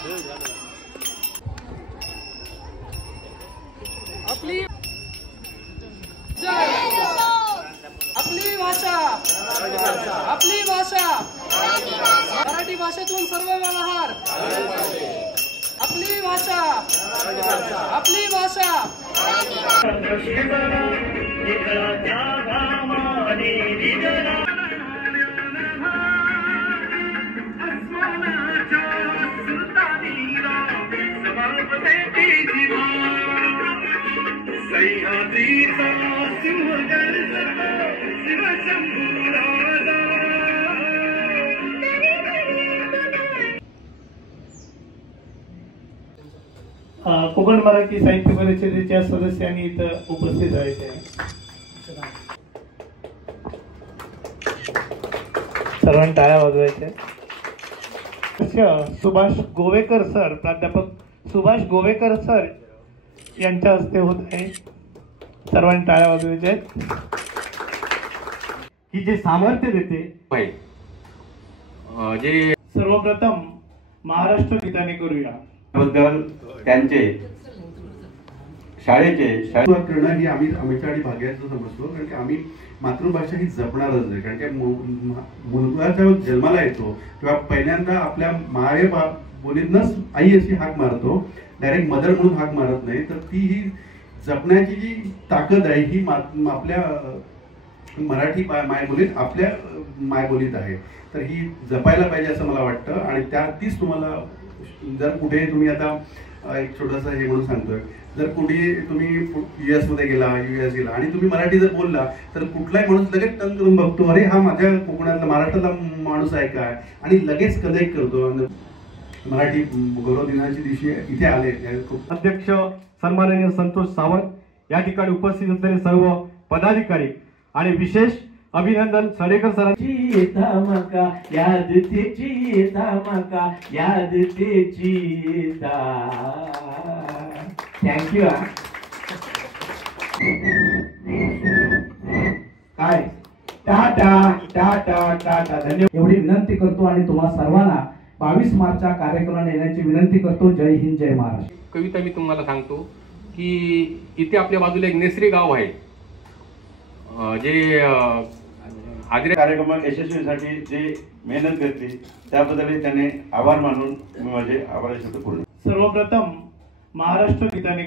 आपली भाषा मराठी भाषेतून सर्व व्यवहार आपली भाषा कोकण मराठी साहित्य परिषदेच्या सदस्यांनी इथं उपस्थित राहायचे. सर्वांनी टाळ्या वाजवायच्या. सुभाष गोवेकर सर, प्राध्यापक सुभाष गोवेकर सर यांच्या हस्ते होत आहे. सर्वांनी टाळ्या वाजवायच्या. की जे सामर्थ्य देते जे सर्वप्रथम महाराष्ट्र गीताने करूया. बद्दल त्यांचे शाळेचे करणं ही आम्ही आमच्या आणि भाग्याचं समजतो. कारण की आम्ही मातृभाषा ही जपणारच आहे. कारण की मुलगा जन्माला येतो तेव्हा पहिल्यांदा आपल्या बोलीतनंच आई अशी हाक मारतो, डायरेक्ट मदर म्हणून हाक मारत नाही. तर ती ही जपण्याची जी ताकद आहे ही आपल्या मराठी मायबोलीत आपल्या मायबोलीत आहे. तर ही जपायला पाहिजे असं मला वाटतं. आणि तीच तुम्हाला जर कुठे तुम्ही आता एक छोटंसं हे म्हणून सांगतोय, जर कुठे तुम्ही US मध्ये गेला, US गेला आणि तुम्ही मराठी जर बोलला तर कुठलाही माणूस लगेच टंग करून बघतो, अरे हा माझ्या कोकणातला महाराष्ट्रातला माणूस आहे काय, आणि लगेच कनेक्ट करतो. मराठी गौरव दिनाच्या दिवशी इथे आले. अध्यक्ष सन्माननीय संतोष सावंत, या ठिकाणी उपस्थित असलेले सर्व पदाधिकारी आणि विशेष अभिनंदन सडेकर सरांची. याद त्याची थँक्यू. काय टाटा टाटा टाटा. धन्यवाद एवढी विनंती करतो आणि तुम्हा सर्वांना 22 मार्चच्या कार्यक्रमाला येण्याची विनंती करतो. जय हिंद, जय महाराष्ट्र. कविता मी तुम्हाला सांगतो की इथे आपल्या बाजूला एक नेसरी गाव आहे, जे आग्रे कार्यक्रम यशस्वीसाठी जे मेहनत घेतली त्याबद्दल त्याने आभार मानून मी माझे आभार शब्द पूर्ण. सर्वप्रथम महाराष्ट्र गीताने